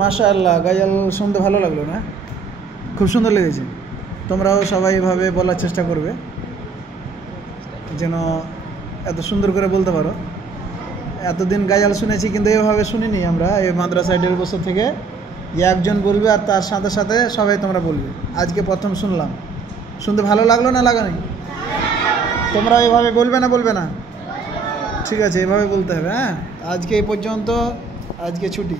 মাশাআল্লাহ, গাজাল শুনতে ভালো লাগলো না? খুব সুন্দর লেগেছে। তোমরাও সবাই এভাবে বলার চেষ্টা করবে যেন এত সুন্দর করে বলতে পারো। এতদিন গাজাল শুনেছি কিন্তু এভাবে শুনিনি আমরা এই মাদ্রাসা 1.5 বছর থেকে, যে একজন বলবে আর তার সাথে সাথে সবাই তোমরা বলবে। আজকে প্রথম শুনলাম, শুনতে ভালো লাগলো না লাগানি? তোমরা এভাবে বলবে না বলবে না? ঠিক আছে, এভাবে বলতে হবে। হ্যাঁ, আজকে এই পর্যন্ত, আজকে ছুটি।